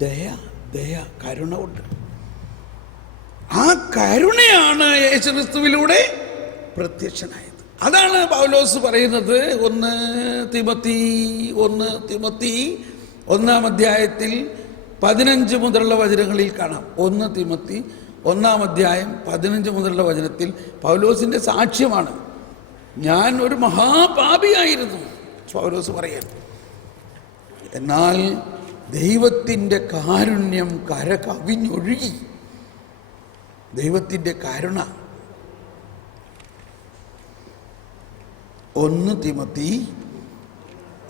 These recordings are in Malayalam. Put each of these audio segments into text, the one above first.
ദയ കരുണ കൊണ്ട്. ആ കരുണയാണ് യേശുക്രിസ്തുവിലൂടെ പ്രത്യക്ഷനായത്. അതാണ് പൗലോസ് പറയുന്നത് 1 തിമോത്തി 1 അധ്യായത്തിൽ 15 മുതലുള്ള വചനങ്ങളിൽ കാണാം. 1 തിമോത്തി 1 15 മുതലുള്ള വചനത്തിൽ പൗലോസിൻ്റെ സാക്ഷ്യമാണ്. ഞാൻ ഒരു മഹാപാപിയായിരുന്നു പൗലോസ് പറയാൻ. എന്നാൽ ദൈവത്തിൻ്റെ കാരുണ്യം കവിഞ്ഞൊഴുകി. ദൈവത്തിൻ്റെ കരുണ. 1 തിമോത്തി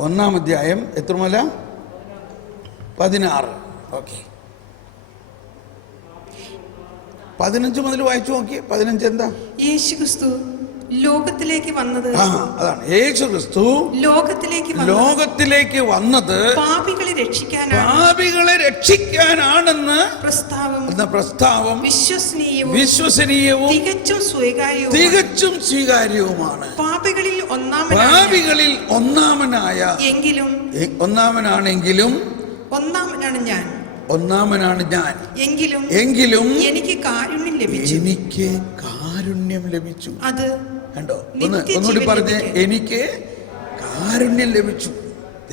1 അധ്യായം എത്ര മുതല? 16. ഓക്കെ, 15 മുതൽ വായിച്ചു നോക്കി. 15 എന്താ? യേശുക്രിസ്തു ലോകത്തിലേക്ക് വന്നത്. അതാണ് യേശുക്രിസ്തു ലോകത്തിലേക്ക് വന്നത് പാപികളെ രക്ഷിക്കാനാണെന്ന് പ്രസ്താവം വിശ്വസനീയവും തികച്ചും സ്വീകാര്യവുമാണ്. പാപികളിൽ ഒന്നാമനാണെങ്കിലും ഞാൻ എങ്കിലും എനിക്ക് കാരുണ്യം ലഭിച്ചു. അത് കണ്ടോ? ഒന്നുകൂടി പറഞ്ഞേ. എനിക്ക് കാരുണ്യം ലഭിച്ചു,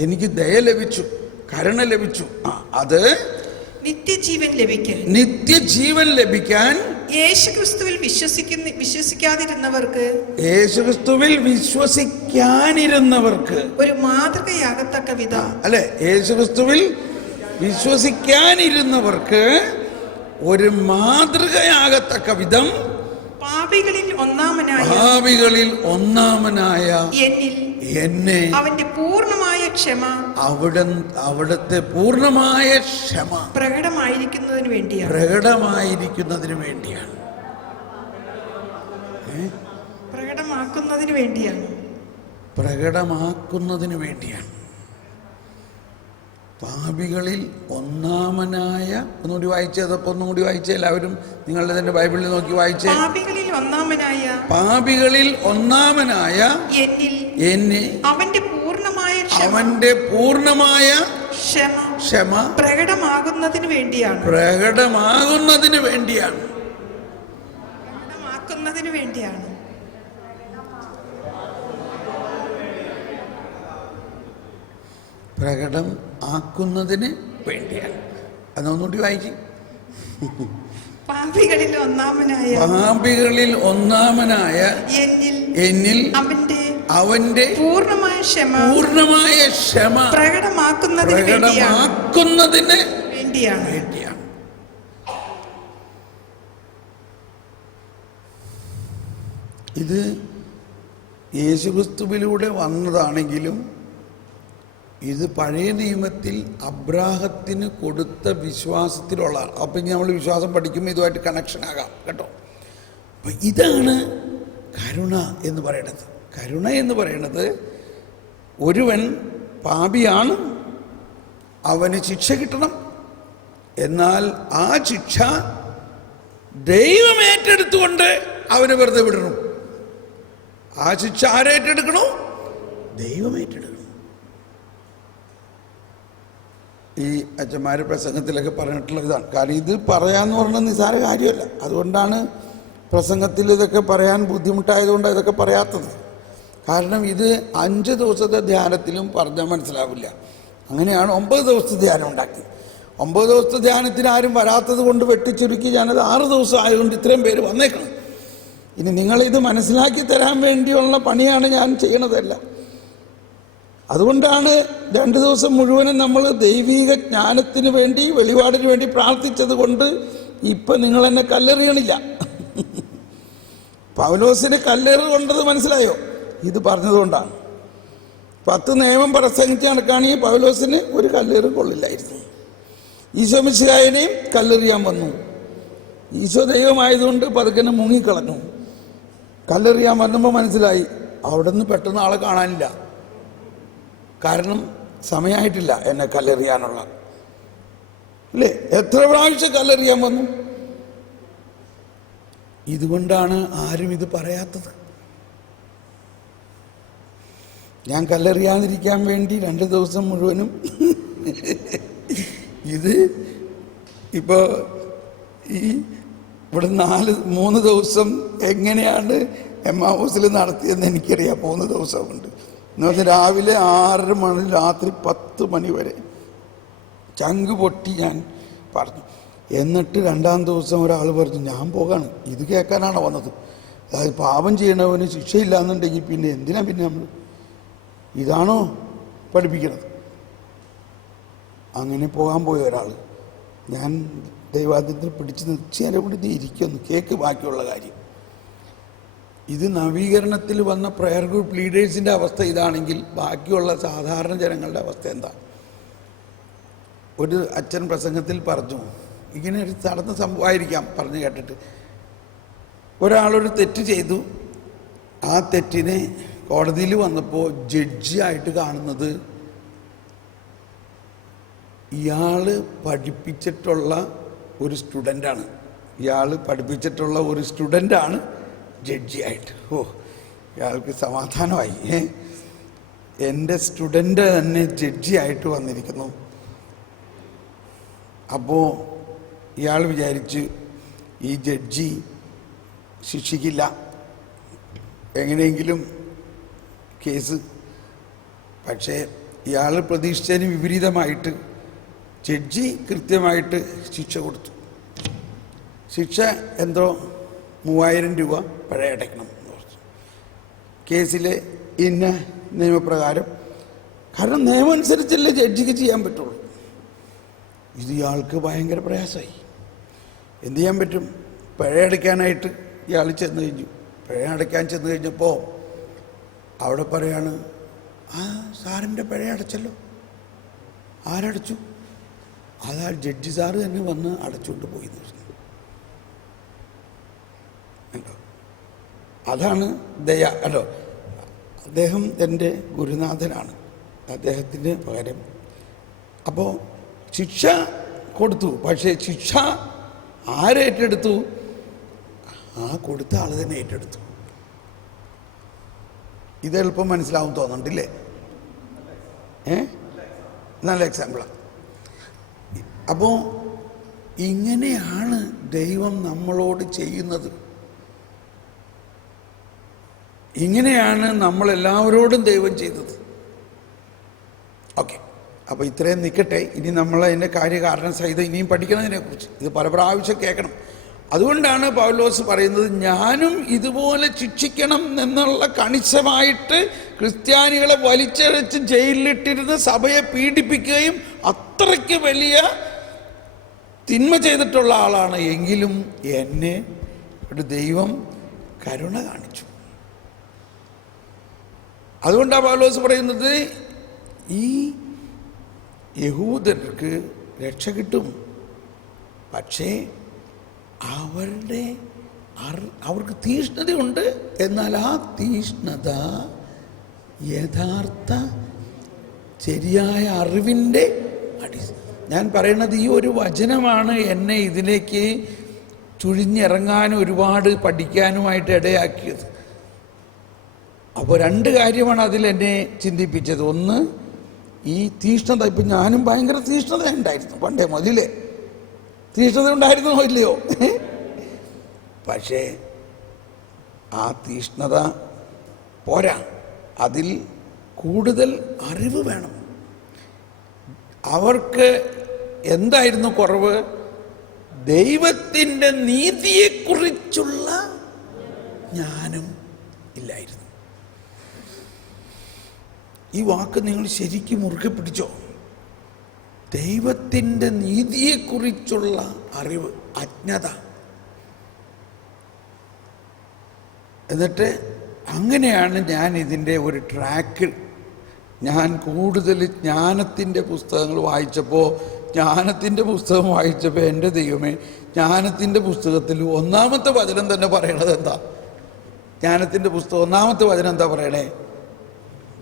എനിക്ക് ദയ ലഭിച്ചു, കരുണ ലഭിച്ചു. അത് നിത്യജീവൻ ലഭിക്കാൻ യേശുക്രിസ്തുവിൽ വിശ്വസിക്കാനിരുന്നവർക്ക് ഒരു മാതൃകയാകത്തക്ക വിധം, അല്ലെ? യേശുക്രിസ്തുവിൽ വിശ്വസിക്കാനിരുന്നവർക്ക് ഒരു മാതൃകയാകത്തക്ക വിധം പാപികളിൽ ഒന്നാമനായ എന്നെ അവന്റെ പൂർണ്ണമായ ക്ഷമ അവിടുത്തെ പൂർണ്ണമായ ക്ഷമ പ്രകടമായിരിക്കുന്നതിന് വേണ്ടിയാണ്. പ്രകടമാക്കുന്നതിന് വേണ്ടിയാണ്. പാപികളിൽ ഒന്നാമനായ, ഒന്നുകൂടി വായിച്ചേ. അതപ്പോൾ ഒന്നുകൂടി വായിച്ചേ എല്ലാവരും. നിങ്ങളുടെ തന്നെ ബൈബിളിൽ നോക്കി വായിച്ചേ. പാപികളിൽ ഒന്നാമനായ എന്നെ അവന്റെ പൂർണ്ണമായ ക്ഷമ പ്രകടമാകുന്നതിന് വേണ്ടിയാണ്. പ്രകടം ആക്കുന്നതിന് വേണ്ടിയാണ്. അതൊന്നുകൂടി വായിക്കും. പാപികളിൽ ഒന്നാമനായ എന്നിൽ അവന്റെ പൂർണ്ണമായ ക്ഷമ പ്രകടമാക്കുന്നതിന് വേണ്ടിയാണ്. ഇത് യേശുക്രിസ്തുവിലൂടെ വന്നതാണെങ്കിലും ഇത് പഴയ നിയമത്തിൽ അബ്രാഹത്തിന് കൊടുത്ത വിശ്വാസത്തിലുള്ള. അപ്പം ഇനി നമ്മൾ വിശ്വാസം പഠിക്കുമ്പോൾ ഇതുമായിട്ട് കണക്ഷൻ ആകാം കേട്ടോ. അപ്പം ഇതാണ് കരുണ എന്ന് പറയുന്നത്. കരുണ എന്ന് പറയുന്നത്, ഒരുവൻ പാപിയാണ്, അവന് ശിക്ഷ കിട്ടണം. എന്നാൽ ആ ശിക്ഷ ദൈവം ഏറ്റെടുത്തുകൊണ്ട് അവനെ വെറുതെ വിടണം. ആ ശിക്ഷ ആരേറ്റെടുക്കണോ? ദൈവം ഏറ്റെടുക്കണം. ഈ അച്ഛന്മാർ പ്രസംഗത്തിലൊക്കെ പറഞ്ഞിട്ടുള്ള ഇതാണ്. കാരണം ഇത് പറയാമെന്ന് പറഞ്ഞാൽ നിസ്സാര കാര്യമല്ല. അതുകൊണ്ടാണ് പ്രസംഗത്തിൽ ഇതൊക്കെ പറയാൻ ബുദ്ധിമുട്ടായതുകൊണ്ട് ഇതൊക്കെ പറയാത്തത്. കാരണം ഇത് 5 ദിവസത്തെ ധ്യാനത്തിലും പറഞ്ഞാൽ മനസ്സിലാവില്ല. അങ്ങനെയാണ് 9 ദിവസത്തെ ധ്യാനം ഉണ്ടാക്കി. 9 ദിവസത്തെ ധ്യാനത്തിന് ആരും വരാത്തത് കൊണ്ട് വെട്ടിച്ചുരുക്കി ഞാനത് 6 ദിവസം ആയതുകൊണ്ട് ഇത്രയും പേര് വന്നേക്കണം. ഇനി നിങ്ങളിത് മനസ്സിലാക്കി തരാൻ വേണ്ടിയുള്ള പണിയാണ് ഞാൻ ചെയ്യണതല്ല. അതുകൊണ്ടാണ് 2 ദിവസം മുഴുവനും നമ്മൾ ദൈവീക ജ്ഞാനത്തിന് വേണ്ടി, വെളിപാടിന് വേണ്ടി പ്രാർത്ഥിച്ചത് കൊണ്ട് ഇപ്പം നിങ്ങളെന്നെ കല്ലെറിയണില്ല. പൗലോസിന് കല്ലേറ് കൊണ്ടത് മനസ്സിലായോ? ഇത് പറഞ്ഞതുകൊണ്ടാണ്. 10 നിയമം പ്രസംഗിച്ച് നടക്കുകയാണെങ്കിൽ പൗലോസിന് ഒരു കല്ലേറ് കൊള്ളില്ലായിരുന്നു. ഈശോ മിശിഹായെയും കല്ലെറിയാൻ വന്നു. ഈശോ ദൈവമായതുകൊണ്ട് പതുക്കനെ മുങ്ങിക്കളഞ്ഞു. കല്ലെറിയാൻ വന്നപ്പോൾ മനസ്സിലായി അവിടെ നിന്ന് പെട്ടെന്ന് ആളെ കാണാനില്ല. കാരണം സമയമായിട്ടില്ല എന്നെ കല്ലെറിയാനുള്ള. അല്ലേ? എത്ര പ്രാവശ്യം കല്ലെറിയാൻ വന്നു. ഇതുകൊണ്ടാണ് ആരും ഇത് പറയാത്തത്. ഞാൻ കല്ലെറിയാതിരിക്കാൻ വേണ്ടി 2 ദിവസം മുഴുവനും ഇത് ഇപ്പോൾ ഈ ഇവിടെ 3 ദിവസം എങ്ങനെയാണ് എമ്മാവൂസിൽ നടത്തിയെന്ന് എനിക്കറിയാം. 3 ദിവസമുണ്ട് എന്ന് പറഞ്ഞാൽ രാവിലെ 6 മണി രാത്രി 10 മണി വരെ ചങ്ക് പൊട്ടി ഞാൻ പറഞ്ഞു. എന്നിട്ട് 2-ാം ദിവസം ഒരാൾ പറഞ്ഞു, ഞാൻ പോകാണ്, ഇത് കേൾക്കാനാണ് വന്നത്. അതായത് പാപം ചെയ്യണവന് ശിക്ഷയില്ല എന്നുണ്ടെങ്കിൽ പിന്നെ എന്തിനാ പിന്നെ നമ്മൾ ഇതാണോ പഠിപ്പിക്കണത്? അങ്ങനെ പോകാൻ പോയ ഒരാൾ, ഞാൻ ദൈവാദിത്യത്തിൽ പിടിച്ച് നിശ്ചയം കൂടി നീ ഇരിക്കുന്നു, കേക്ക് ബാക്കിയുള്ള കാര്യം. ഇത് നവീകരണത്തിൽ വന്ന പ്രയർ ഗ്രൂപ്പ് ലീഡേഴ്സിൻ്റെ അവസ്ഥ ഇതാണെങ്കിൽ ബാക്കിയുള്ള സാധാരണ ജനങ്ങളുടെ അവസ്ഥ എന്താ? ഒരു അച്ഛൻ പ്രസംഗത്തിൽ പറഞ്ഞു, ഇങ്ങനെ ഒരു നടന്ന സംഭവമായിരിക്കാം പറഞ്ഞു കേട്ടിട്ട്, ഒരാളൊരു തെറ്റ് ചെയ്തു. ആ തെറ്റിനെ കോടതിയിൽ വന്നപ്പോൾ ജഡ്ജിയായിട്ട് കാണുന്നത് ഇയാൾ പഠിപ്പിച്ചിട്ടുള്ള ഒരു സ്റ്റുഡൻ്റാണ്. ജഡ്ജിയായിട്ട്. ഇയാൾക്ക് സമാധാനമായി. എൻ്റെ സ്റ്റുഡൻ്റ് തന്നെ ജഡ്ജിയായിട്ട് വന്നിരിക്കുന്നു. അപ്പോൾ ഇയാൾ വിചാരിച്ച് ഈ ജഡ്ജി ശിക്ഷിക്കില്ല, എങ്ങനെയെങ്കിലും കേസ്. പക്ഷേ ഇയാൾ പ്രതീക്ഷിച്ചതിന് വിപരീതമായിട്ട് ജഡ്ജി കൃത്യമായിട്ട് ശിക്ഷ കൊടുത്തു. ശിക്ഷ എന്തോ 3000 രൂപ പഴയ അടയ്ക്കണം എന്ന് പറഞ്ഞു. കേസിലെ ഇന്ന നിയമപ്രകാരം, കാരണം നിയമം അനുസരിച്ചല്ലേ ജഡ്ജിക്ക് ചെയ്യാൻ പറ്റുള്ളൂ. ഇത് ഇയാൾക്ക് ഭയങ്കര പ്രയാസമായി. എന്ത് ചെയ്യാൻ പറ്റും? പിഴ അടയ്ക്കാനായിട്ട് ഇയാൾ ചെന്ന് കഴിഞ്ഞു. പിഴ അടയ്ക്കാൻ ചെന്ന് കഴിഞ്ഞപ്പോൾ അവിടെ പറയാണ്, ആ സാറിൻ്റെ പിഴ അടച്ചല്ലോ. ആരടച്ചു? അതാ ജഡ്ജി സാറ് തന്നെ വന്ന് അടച്ചുകൊണ്ട് പോയി. അതാണ് ദയ. അല്ലോ, അദ്ദേഹം എൻ്റെ ഗുരുനാഥനാണ്, അദ്ദേഹത്തിന് പകരം. അപ്പോൾ ശിക്ഷ കൊടുത്തു, പക്ഷേ ശിക്ഷ ആരേറ്റെടുത്തു? ആ കൊടുത്ത ആൾ തന്നെ ഏറ്റെടുത്തു. ഇതെളുപ്പം മനസ്സിലാവും തോന്നുന്നുണ്ടല്ലേ? നല്ല എക്സാമ്പിളാണ്. അപ്പോൾ ഇങ്ങനെയാണ് ദൈവം നമ്മളോട് ചെയ്യുന്നത്. ഇങ്ങനെയാണ് നമ്മളെല്ലാവരോടും ദൈവം ചെയ്തത്. ഓക്കെ, അപ്പോൾ ഇത്രയും നിൽക്കട്ടെ. ഇനി നമ്മൾ അതിൻ്റെ കാര്യകാരണം സഹിതം ഇനിയും പഠിക്കുന്നതിനെക്കുറിച്ച് ഇത് പല പ്രാവശ്യം കേൾക്കണം. അതുകൊണ്ടാണ് പൗലോസ് പറയുന്നത്, ഞാനും ഇതുപോലെ ശിക്ഷിക്കണം എന്നുള്ള കണിശമായിട്ട് ക്രിസ്ത്യാനികളെ വലിച്ചഴച്ച് ജയിലിലിട്ടിരുന്ന് സഭയെ പീഡിപ്പിക്കുകയും അത്രയ്ക്ക് വലിയ തിന്മ ചെയ്തിട്ടുള്ള ആളാണ്. എങ്കിലും എന്നെ ഒരു ദൈവം കരുണ കാണിച്ചു. അതുകൊണ്ടാണ് പൗലോസ് പറയുന്നത്, ഈ യഹൂദർക്ക് രക്ഷ കിട്ടും, പക്ഷേ അവർക്ക് തീഷ്ണതയുണ്ട്. എന്നാൽ ആ തീഷ്ണത യഥാർത്ഥ ശരിയായ അറിവിൻ്റെ ഞാൻ പറയുന്നത് ഈ ഒരു വചനമാണ് എന്നെ ഇതിലേക്ക് ചുഴിഞ്ഞിറങ്ങാനും ഒരുപാട് പഠിക്കാനുമായിട്ട് ഇടയാക്കിയത്. അപ്പോൾ 2 കാര്യമാണ് അതിലെന്നെ ചിന്തിപ്പിച്ചത്. ഒന്ന്, ഈ തീഷ്ണത. ഇപ്പം ഞാനും ഭയങ്കര തീഷ്ണത ഉണ്ടായിരുന്നു പണ്ടേ മുതലേ. തീഷ്ണത ഉണ്ടായിരുന്നോ ഇല്ലയോ? പക്ഷേ ആ തീഷ്ണത പോരാ, അതിൽ കൂടുതൽ അറിവ് വേണം. അവർക്ക് എന്തായിരുന്നു കുറവ്? ദൈവത്തിൻ്റെ നീതിയെക്കുറിച്ചുള്ള ജ്ഞാനം ഇല്ലായിരുന്നു. ഈ വാക്ക് നിങ്ങൾ ശരിക്കും മുറുകെ പിടിച്ചോ. ദൈവത്തിൻ്റെ നീതിയെക്കുറിച്ചുള്ള അറിവ്, അജ്ഞത. എന്നിട്ട് അങ്ങനെയാണ് ഞാൻ ഇതിൻ്റെ ഒരു ട്രാക്ക്. ഞാൻ കൂടുതൽ ജ്ഞാനത്തിൻ്റെ പുസ്തകങ്ങൾ വായിച്ചപ്പോൾ എൻ്റെ ദൈവമേ, ജ്ഞാനത്തിൻ്റെ പുസ്തകത്തിൽ 1-ാമത്തെ വചനം തന്നെ പറയണത് എന്താ? ജ്ഞാനത്തിൻ്റെ പുസ്തകം 1-ാമത്തെ വചനം എന്താ പറയണേ?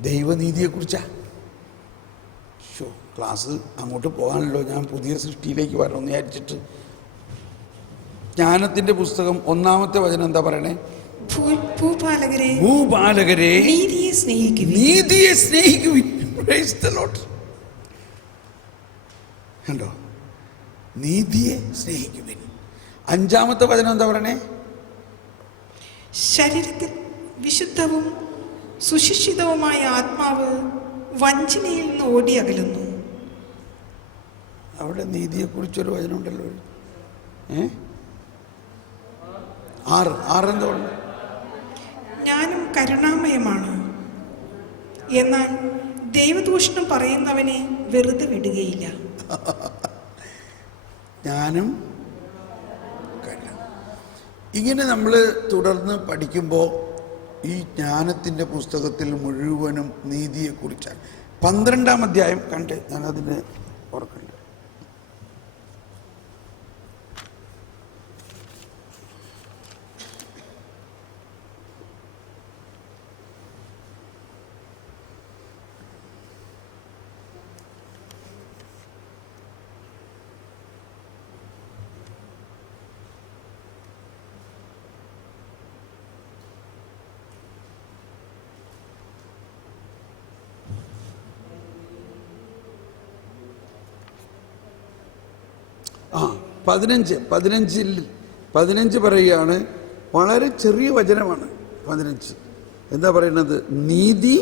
ദൈവനീതിയെക്കുറിച്ചാണ്. ക്ലാസ് അങ്ങോട്ട് പോകാനല്ലോ, ഞാൻ പുതിയ സൃഷ്ടിയിലേക്ക് വരണമെന്ന് വിചാരിച്ചിട്ട്. ജ്ഞാനത്തിൻ്റെ പുസ്തകം 1-ാമത്തെ വചനം എന്താ പറയണേ? ഭൂപാലകരെ നീതിയെ സ്നേഹിക്കുവിൻ. Praise the Lord. കണ്ടോ? നീതിയെ സ്നേഹിക്കുവിൻ. 5-ാമത്തെ വചനം എന്താ പറയണേ? ശരീരത്തിൽ വിശുദ്ധവും സുശിക്ഷിതവുമായ ആത്മാവ് വഞ്ചനയിൽ നിന്ന് ഓടി അകലുന്നു. അവിടെ നീതിയെക്കുറിച്ചൊരു വചനമുണ്ടല്ലോ. 6 എന്താ പറഞ്ഞു? ജ്ഞാനം കരുണാമയമാണ്, എന്നാൽ ദൈവദൂഷണം പറയുന്നവനെ വെറുതെ വിടുകയില്ല. ജ്ഞാനം ഇങ്ങനെ നമ്മൾ തുടർന്ന് പഠിക്കുമ്പോൾ ഈ ജ്ഞാനത്തിൻ്റെ പുസ്തകത്തിൽ മുഴുവനും നീതിയെക്കുറിച്ചാണ്. 12-ാം അധ്യായം കണ്ട് ഞാനതിന് ഓർക്കുന്നുണ്ട്. ആ 15 പറയുകയാണ്. വളരെ ചെറിയ വചനമാണ് 15. എന്താ പറയുന്നത്? നീതി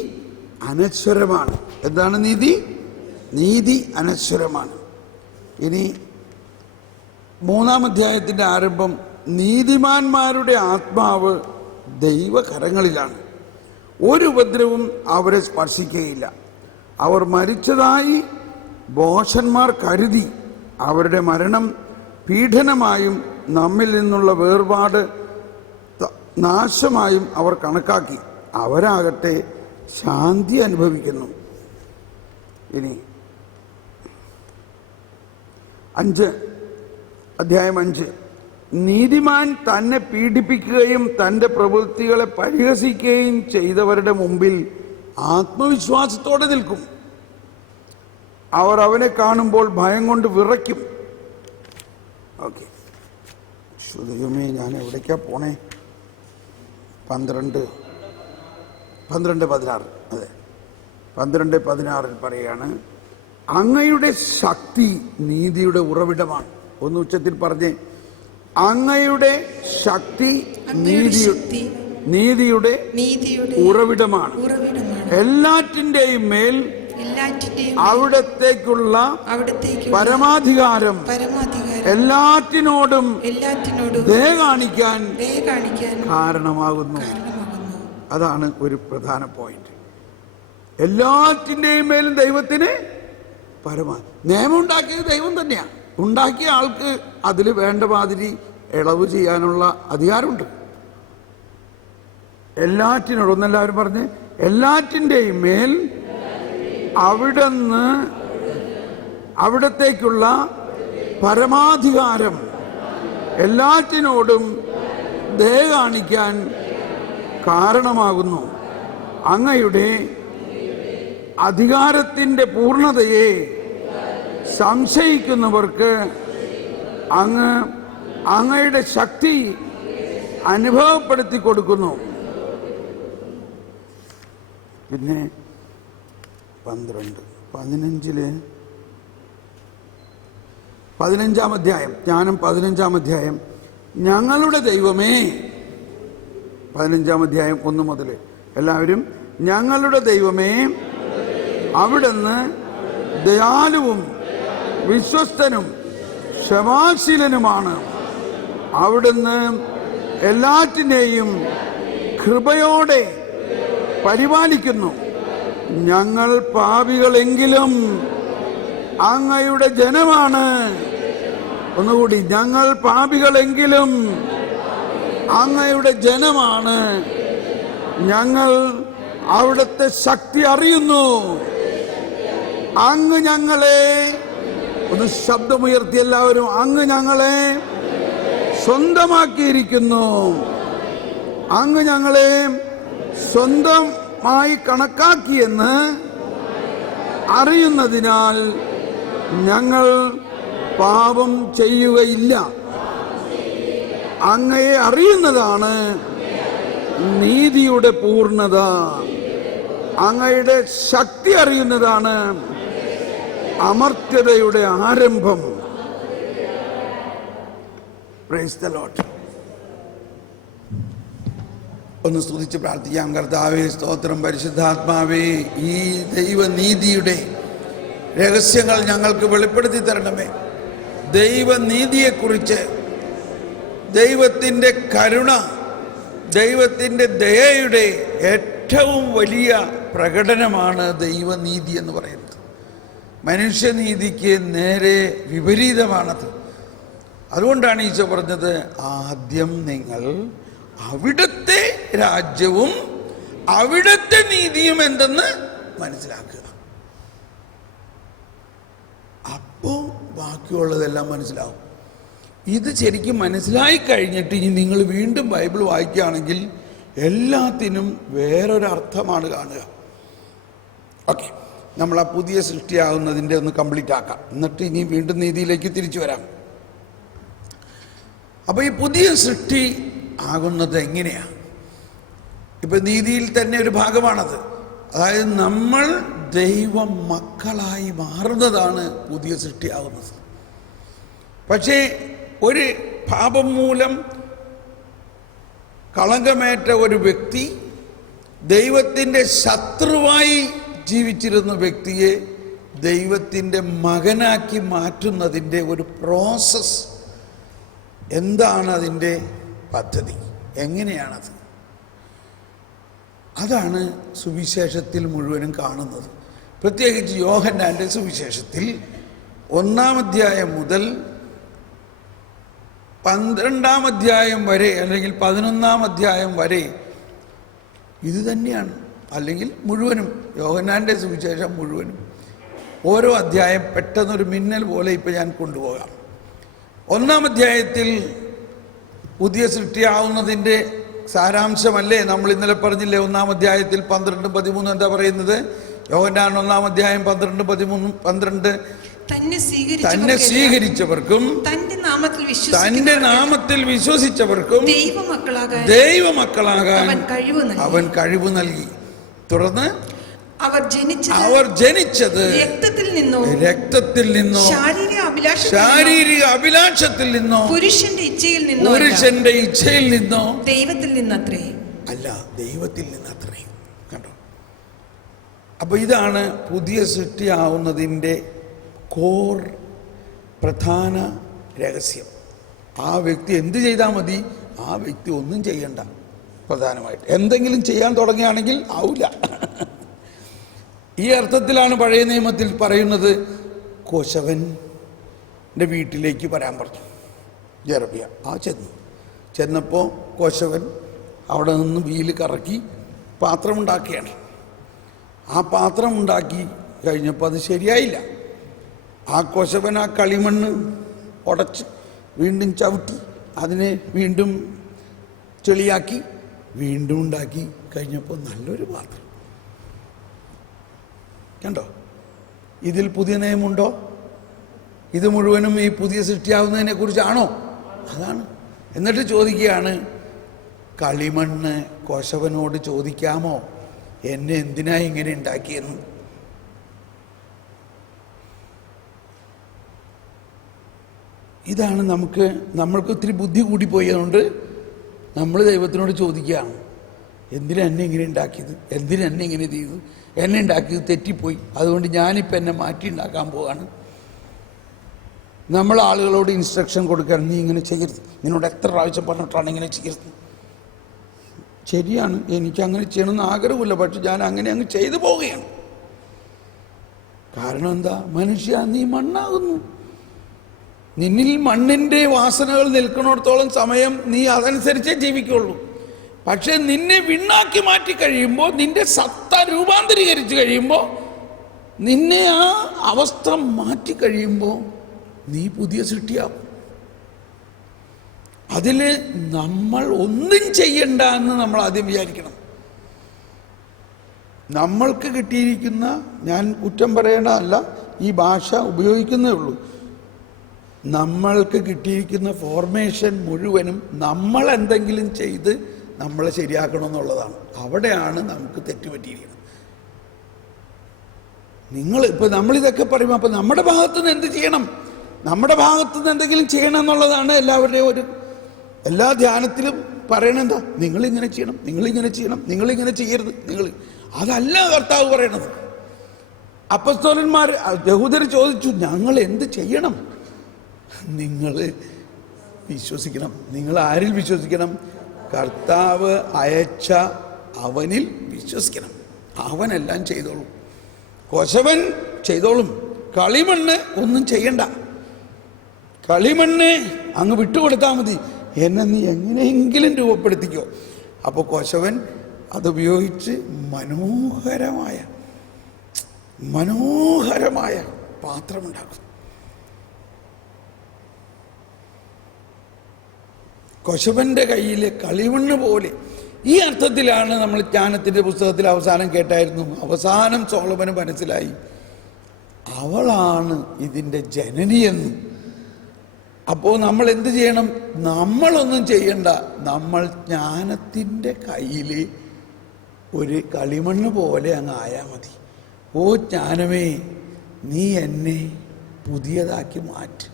അനശ്വരമാണ്. എന്താണ് നീതി? നീതി അനശ്വരമാണ്. ഇനി 3-ാം അധ്യായത്തിൻ്റെ ആരംഭം, നീതിമാന്മാരുടെ ആത്മാവ് ദൈവകരങ്ങളിലാണ്, ഒരു ഉപദ്രവവും അവരെ സ്പർശിക്കുകയില്ല. അവർ മരിച്ചതായി ഭോഷന്മാർ കരുതി അവരുടെ മരണം പീഡനമായും നമ്മിൽ നിന്നുള്ള വേർപാട് നാശമായും അവർ കണക്കാക്കി. അവരാകട്ടെ ശാന്തി അനുഭവിക്കുന്നു. ഇനി 5 നീതിമാൻ തന്നെ പീഡിപ്പിക്കുകയും തൻ്റെ പ്രവൃത്തികളെ പരിഹസിക്കുകയും ചെയ്തവരുടെ മുമ്പിൽ ആത്മവിശ്വാസത്തോടെ നിൽക്കും. അവർ അവനെ കാണുമ്പോൾ ഭയം കൊണ്ട് വിറയ്ക്കും. ഓക്കെ, ദൈവമേ, ഞാൻ എവിടേക്കാ പോണേ? 12:16. അതെ, 12:16 പറയാണ്, അങ്ങയുടെ ശക്തി നീതിയുടെ ഉറവിടമാണ്. ഒന്ന് ഉച്ചത്തിൽ പറഞ്ഞേ, അങ്ങയുടെ ശക്തി നീതിയുടെ ഉറവിടമാണ്. എല്ലാറ്റിൻ്റെയും മേൽ അവിടത്തേക്കുള്ള പരമാധികാരം എല്ലാറ്റിനോടും ദയ കാണിക്കാൻ കാരണമാകുന്നു. അതാണ് ഒരു പ്രധാന പോയിന്റ്. എല്ലാറ്റിൻ്റെയും മേലും ദൈവത്തിന് നിയമം ഉണ്ടാക്കിയത് ദൈവം തന്നെയാണ്. ഉണ്ടാക്കിയ ആൾക്ക് അതിൽ വേണ്ട മാതിരി ഇളവ് ചെയ്യാനുള്ള അധികാരമുണ്ട്. എല്ലാറ്റിനോടും, ഒന്നെല്ലാവരും പറഞ്ഞ്, എല്ലാറ്റിൻ്റെയും മേൽ അവിടത്തേക്കുള്ള പരമാധികാരം എല്ലാറ്റിനോടും ദയ കാണിക്കാൻ കാരണമാകുന്നു. അങ്ങയുടെ അധികാരത്തിൻ്റെ പൂർണ്ണതയെ സംശയിക്കുന്നവർക്ക് അങ്ങയുടെ ശക്തി അനുഭവപ്പെടുത്തി കൊടുക്കുന്നു. പിന്നെ 15-ാം അധ്യായം, ജ്ഞാനം 15-ാം അധ്യായം, ഞങ്ങളുടെ ദൈവമേ, 15-ാം അധ്യായം 1 മുതൽ എല്ലാവരും, ഞങ്ങളുടെ ദൈവമേ, അവിടുന്ന് ദയാലുവും വിശ്വസ്തനും ക്ഷമാശീലനുമാണ്. അവിടുന്ന് എല്ലാറ്റിനെയും കൃപയോടെ പരിപാലിക്കുന്നു. ഞങ്ങൾ പാപികളെങ്കിലും അങ്ങയുടെ ജനമാണ്. ഒന്നുകൂടി, ഞങ്ങൾ പാപികളെങ്കിലും അങ്ങയുടെ ജനമാണ്. ഞങ്ങൾ അവിടുത്തെ ശക്തി അറിയുന്നു. അങ്ങ് ഞങ്ങളെ, ഒന്ന് ശബ്ദമുയർത്തി എല്ലാവരും, അങ്ങ് ഞങ്ങളെ സ്വന്തമാക്കിയിരിക്കുന്നു. അങ്ങ് ഞങ്ങളെ സ്വന്തമായി കണക്കാക്കിയെന്ന് അറിയുന്നതിനാൽ ഞങ്ങൾ പാപം ചെയ്യുകയില്ല. അങ്ങയെ അറിയുന്നതാണ് നീതിയുടെ പൂർണ്ണത. അങ്ങയുടെ ശക്തി അറിയുന്നതാണ് അമർത്യതയുടെ ആരംഭം. Praise the Lord. ഒന്ന് സ്തുതിച്ച് പ്രാർത്ഥിക്കാം. കർത്താവേ സ്തോത്രം. പരിശുദ്ധാത്മാവേ, ഈ ദൈവനീതിയുടെ രഹസ്യങ്ങൾ ഞങ്ങൾക്ക് വെളിപ്പെടുത്തി തരണമേ. ദൈവനീതിയെക്കുറിച്ച്, ദൈവത്തിൻ്റെ കരുണ, ദൈവത്തിൻ്റെ ദയയുടെ ഏറ്റവും വലിയ പ്രകടനമാണ് ദൈവനീതി എന്ന് പറയുന്നത്. മനുഷ്യനീതിക്ക് നേരെ വിപരീതമാണത്. അതുകൊണ്ടാണ് ഈശോ പറഞ്ഞത്, ആദ്യം നിങ്ങൾ അവിടുത്തെ രാജ്യവും അവിടുത്തെ നീതിയും എന്തെന്ന് മനസ്സിലാക്കുക. അപ്പോൾ ബാക്കിയുള്ളതെല്ലാം മനസ്സിലാവും. ഇത് ശരിക്കും മനസ്സിലായി കഴിഞ്ഞിട്ട് ഇനി നിങ്ങൾ വീണ്ടും ബൈബിൾ വായിക്കുകയാണെങ്കിൽ എല്ലാത്തിനും വേറൊരർത്ഥമാണ് കാണുക. ഓക്കെ, നമ്മൾ ആ പുതിയ സൃഷ്ടിയാകുന്നതിൻ്റെ ഒന്ന് കംപ്ലീറ്റ് ആക്കാം, എന്നിട്ട് ഇനി വീണ്ടും നീതിയിലേക്ക് തിരിച്ചു വരാം. അപ്പോൾ ഈ പുതിയ സൃഷ്ടി ആകുന്നത് എങ്ങനെയാണ്? ഇപ്പം നീതിയിൽ തന്നെ ഒരു ഭാഗമാണത്. അതായത് നമ്മൾ ദൈവ മക്കളായി മാറുന്നതാണ് പുതിയ സൃഷ്ടിയാകുന്നത്. പക്ഷേ ഒരു പാപം മൂലം കളങ്കമേറ്റ ഒരു വ്യക്തി ദൈവത്തിൻ്റെ ശത്രുവായി ജീവിച്ചിരുന്ന വ്യക്തിയെ ദൈവത്തിൻ്റെ മകനാക്കി മാറ്റുന്നതിൻ്റെ ഒരു പ്രോസസ്. എന്താണ് അതിൻ്റെ പദ്ധതി? എങ്ങനെയാണത്? അതാണ് സുവിശേഷത്തിൽ മുഴുവനും കാണുന്നത്. പ്രത്യേകിച്ച് യോഹന്നാൻ്റെ സുവിശേഷത്തിൽ 1-ാം അധ്യായം മുതൽ 12-ാം അധ്യായം വരെ, അല്ലെങ്കിൽ 11-ാം അധ്യായം വരെ ഇത് തന്നെയാണ്. അല്ലെങ്കിൽ മുഴുവനും യോഹന്നാൻ്റെ സുവിശേഷം മുഴുവനും ഓരോ അധ്യായം പെട്ടെന്നൊരു മിന്നൽ പോലെ ഇപ്പം ഞാൻ കൊണ്ടുപോകാം. 1-ാം അധ്യായത്തിൽ പുതിയ സൃഷ്ടിയാവുന്നതിൻ്റെ സാരാംശമല്ലേ നമ്മൾ ഇന്നലെ പറഞ്ഞില്ലേ? 1-ാം അധ്യായത്തിൽ 12-13 എന്താ പറയുന്നത്? യോഹന്നാൻ 1-ാം അധ്യായം 12-13 തന്നെ സ്വീകരിച്ചവർക്കും തന്റെ നാമത്തിൽ വിശ്വസിച്ചവർക്കും ദൈവമക്കളാകാൻ അവൻ കഴിവ് നൽകി. തുടർന്ന് അവർ ജനിച്ചത് രക്തത്തിൽ നിന്നോ ശാരീരിക അഭിലാഷത്തിൽ നിന്നോ പുരുഷന്റെ ഇച്ഛയിൽ നിന്നോ ദൈവത്തിൽ നിന്നത്രേ അല്ല, ദൈവത്തിൽ നിന്നത്രേ. കണ്ടോ? അപ്പൊ ഇതാണ് പുതിയ സൃഷ്ടിയാവുന്നതിൻ്റെ കോർ, പ്രധാന രഹസ്യം. ആ വ്യക്തി എന്ത് ചെയ്താൽ മതി? ആ വ്യക്തി ഒന്നും ചെയ്യണ്ട. പ്രധാനമായിട്ട് എന്തെങ്കിലും ചെയ്യാൻ തുടങ്ങുകയാണെങ്കിൽ ആവില്ല. ഈ അർത്ഥത്തിലാണ് പഴയ നിയമത്തിൽ പറയുന്നത്, കോശവൻ്റെ വീട്ടിലേക്ക് വരാൻ പറഞ്ഞു ജെറമ്യ. ചെന്നപ്പോൾ കോശവൻ അവിടെ നിന്ന് വീല് കറക്കി പാത്രമുണ്ടാക്കുകയാണ്. ആ പാത്രം ഉണ്ടാക്കി കഴിഞ്ഞപ്പോൾ അത് ശരിയായില്ല. ആ കോശവൻ ആ കളിമണ്ണ് ഉടച്ച് വീണ്ടും ചവിട്ടി അതിനെ വീണ്ടും ചെളിയാക്കി വീണ്ടും ഉണ്ടാക്കി കഴിഞ്ഞപ്പോൾ നല്ലൊരു പാത്രം. കണ്ടോ? ഇതിൽ പുതിയ നിയമമുണ്ടോ? ഇത് മുഴുവനും ഈ പുതിയ സൃഷ്ടിയാവുന്നതിനെ കുറിച്ചാണോ? അതാണ്. എന്നിട്ട് ചോദിക്കുകയാണ്, കളിമണ്ണ് കോശവനോട് ചോദിക്കാമോ എന്നെ എന്തിനാ ഇങ്ങനെ ഉണ്ടാക്കിയെന്ന്? ഇതാണ് നമ്മൾക്ക് ഇത്തിരി ബുദ്ധി കൂടിപ്പോയതുകൊണ്ട് നമ്മൾ ദൈവത്തിനോട് ചോദിക്കുകയാണ്, എന്തിനാ എന്നെ ഇങ്ങനെ ഉണ്ടാക്കിയത്? എന്തിനാ എന്നെ ഇങ്ങനെ ചെയ്തു? എന്നെ ഉണ്ടാക്കിയത് തെറ്റിപ്പോയി, അതുകൊണ്ട് ഞാനിപ്പോൾ എന്നെ മാറ്റി ഉണ്ടാക്കാൻ പോവാണ്. നമ്മൾ ആളുകളോട് ഇൻസ്ട്രക്ഷൻ കൊടുക്കുകയാണ്, നീ ഇങ്ങനെ ചെയ്യരുത്, നിന്നോട് എത്ര പ്രാവശ്യം പറഞ്ഞിട്ടാണ് ഇങ്ങനെ ചെയ്യരുത്. ശരിയാണ്, എനിക്കങ്ങനെ ചെയ്യണമെന്ന് ആഗ്രഹമില്ല, പക്ഷെ ഞാൻ അങ്ങനെ അങ്ങ് ചെയ്തു പോവുകയാണ്. കാരണം എന്താ? മനുഷ്യ, നീ മണ്ണാകുന്നു. നിന്നിൽ മണ്ണിൻ്റെ വാസനകൾ നിൽക്കുന്നിടത്തോളം സമയം നീ അതനുസരിച്ചേ ജീവിക്കുള്ളൂ. പക്ഷെ നിന്നെ വിണ്ണാക്കി മാറ്റി കഴിയുമ്പോൾ, നിന്റെ സത്ത രൂപാന്തരീകരിച്ച് കഴിയുമ്പോൾ, നിന്നെ ആ അവസ്ഥ മാറ്റി കഴിയുമ്പോൾ നീ പുതിയ സൃഷ്ടിയാവും. അതിൽ നമ്മൾ ഒന്നും ചെയ്യണ്ട എന്ന് നമ്മൾ ആദ്യം വിചാരിക്കണം. നമ്മൾക്ക് കിട്ടിയിരിക്കുന്ന, ഞാൻ കുറ്റം പറയേണ്ടതല്ല, ഈ ഭാഷ ഉപയോഗിക്കുന്നേ ഉള്ളൂ, നമ്മൾക്ക് കിട്ടിയിരിക്കുന്ന ഫോർമേഷൻ മുഴുവനും നമ്മൾ എന്തെങ്കിലും ചെയ്ത് നമ്മളെ ശരിയാക്കണമെന്നുള്ളതാണ്. അവിടെയാണ് നമുക്ക് തെറ്റുപറ്റിയിരിക്കുന്നത്. നമ്മളിതൊക്കെ പറയുമ്പോൾ അപ്പം നമ്മുടെ ഭാഗത്തുനിന്ന് എന്ത് ചെയ്യണം? നമ്മുടെ ഭാഗത്തുനിന്ന് എന്തെങ്കിലും ചെയ്യണം എന്നുള്ളതാണ് എല്ലാവരുടെയും എല്ലാ ധ്യാനത്തിലും പറയണെന്താ, നിങ്ങളിങ്ങനെ ചെയ്യണം, നിങ്ങളിങ്ങനെ ചെയ്യണം, നിങ്ങളിങ്ങനെ ചെയ്യരുത്, അതല്ല കർത്താവ് പറയണത്. അപ്പസ്തോലന്മാർ യഹൂദർ ചോദിച്ചു, ഞങ്ങൾ എന്ത് ചെയ്യണം? നിങ്ങൾ വിശ്വസിക്കണം. നിങ്ങൾ ആരിൽ വിശ്വസിക്കണം? കർത്താവ് അയച്ച അവനിൽ വിശ്വസിക്കണം. അവനെല്ലാം ചെയ്തോളും. കൊശവൻ ചെയ്തോളും. കളിമണ്ണ് ഒന്നും ചെയ്യണ്ട. കളിമണ്ണ് അങ്ങ് വിട്ടുകൊടുത്താൽ മതി, എന്നെ നീ എങ്ങനെയെങ്കിലും രൂപപ്പെടുത്തിക്കോ. അപ്പോൾ കൊശവൻ അതുപയോഗിച്ച് മനോഹരമായ പാത്രമുണ്ടാക്കും. കൊശവന്റെ കയ്യിലെ കളിമണ്ണ് പോലെ. ഈ അർത്ഥത്തിലാണ് നമ്മൾ ജ്ഞാനത്തിൻ്റെ പുസ്തകത്തിൽ അവസാനം കേട്ടായിരുന്നു. അവസാനം സോളമന് മനസ്സിലായി, അവളാണ് ഇതിൻ്റെ ജനനിയെന്ന്. അപ്പോൾ നമ്മൾ എന്ത് ചെയ്യണം? നമ്മളൊന്നും ചെയ്യണ്ട. നമ്മൾ ജ്ഞാനത്തിൻ്റെ കയ്യിൽ ഒരു കളിമണ്ണ് പോലെ അങ്ങ് ആയാൽ മതി. ഓ ജ്ഞാനമേ, നീ എന്നെ പുതിയതാക്കി മാറ്റ്.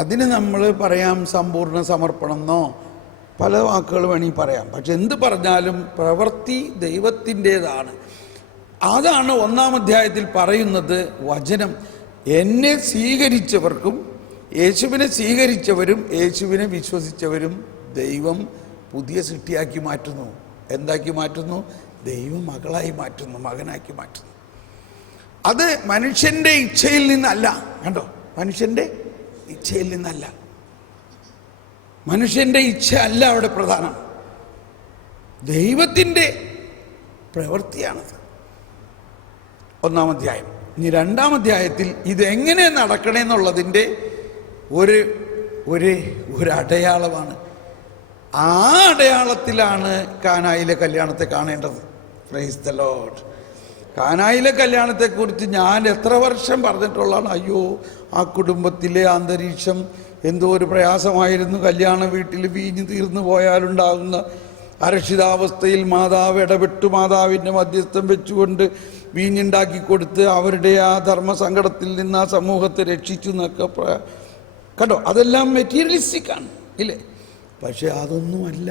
അതിന് നമ്മൾ പറയാം സമ്പൂർണ്ണ സമർപ്പണം എന്നോ പല വാക്കുകൾ വേണമെങ്കിൽ പറയാം. പക്ഷെ എന്ത് പറഞ്ഞാലും പ്രവൃത്തി ദൈവത്തിൻ്റെതാണ്. അതാണ് 1-ാം അധ്യായത്തിൽ പറയുന്നത്. വചനം എന്നെ സ്വീകരിച്ചവർക്കും യേശുവിനെ സ്വീകരിച്ചവരും യേശുവിനെ വിശ്വസിച്ചവരും ദൈവം പുതിയ സൃഷ്ടിയാക്കി മാറ്റുന്നു. എന്താക്കി മാറ്റുന്നു? ദൈവ മകളായി മാറ്റുന്നു, മകനാക്കി മാറ്റുന്നു. അത് മനുഷ്യൻ്റെ ഇച്ഛയിൽ നിന്നല്ല. കണ്ടോ, മനുഷ്യൻ്റെ ഇച്ഛയിൽ നിന്നല്ല. മനുഷ്യൻ്റെ ഇച്ഛ അല്ല അവിടെ പ്രധാനം, ദൈവത്തിൻ്റെ പ്രവൃത്തിയാണത്. 1-ാം അധ്യായം. ഇനി 2-ാം അധ്യായത്തിൽ ഇതെങ്ങനെ നടക്കണമെന്നുള്ളതിൻ്റെ ഒരു അടയാളമാണ്. ആ അടയാളത്തിലാണ് കാനായിലെ കല്യാണത്തെ കാണേണ്ടത്. Praise the Lord. കാനായിലെ കല്യാണത്തെക്കുറിച്ച് ഞാൻ എത്ര വർഷം പറഞ്ഞിട്ടുള്ളതാണ്. അയ്യോ, ആ കുടുംബത്തിലെ അന്തരീക്ഷം എന്തോ ഒരു പ്രയാസമായിരുന്നു. കല്യാണ വീട്ടിൽ വീഞ്ഞു തീർന്നു പോയാലുണ്ടാകുന്ന അരക്ഷിതാവസ്ഥയിൽ മാതാവ് ഇടപെട്ടു, മാതാവിൻ്റെ മധ്യസ്ഥം വെച്ചുകൊണ്ട് വീഞ്ഞുണ്ടാക്കി കൊടുത്ത് അവരുടെ ആ ധർമ്മസങ്കടത്തിൽ നിന്ന് ആ സമൂഹത്തെ രക്ഷിച്ചു എന്നൊക്കെ കണ്ടോ. അതെല്ലാം മെറ്റീരിയലിസ്റ്റിക്കാണ്, ഇല്ലേ? പക്ഷെ അതൊന്നുമല്ല.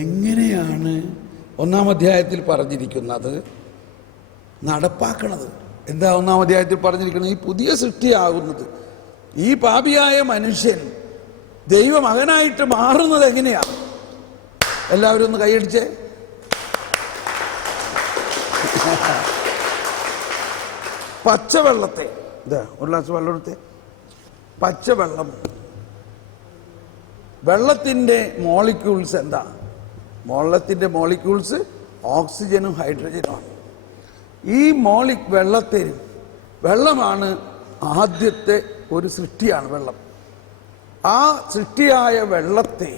എങ്ങനെയാണ് 1-ാം അധ്യായത്തിൽ പറഞ്ഞിരിക്കുന്നത് നടപ്പാക്കണത്? എന്താ 1-ാം അധ്യായത്തിൽ പറഞ്ഞിരിക്കുന്നത്? ഈ പുതിയ സൃഷ്ടിയാകുന്നത്, ഈ പാപിയായ മനുഷ്യൻ ദൈവമകനായിട്ട് മാറുന്നത് എങ്ങനെയാണ്? എല്ലാവരും ഒന്ന് കൈയടിച്ചേ. പച്ചവെള്ളത്തെ, ഇതാ ഒരു ഗ്ലാസ് വെള്ളം എടുത്തേ. പച്ചവെള്ളം, വെള്ളത്തിൻ്റെ മോളിക്യൂൾസ് എന്താ? വെള്ളത്തിൻ്റെ മോളിക്യൂൾസ് ഓക്സിജനും ഹൈഡ്രജനുമാണ്. ഈ വെള്ളമാണ് ആദ്യത്തെ ഒരു സൃഷ്ടിയാണ് വെള്ളം. ആ സൃഷ്ടിയായ വെള്ളത്തെ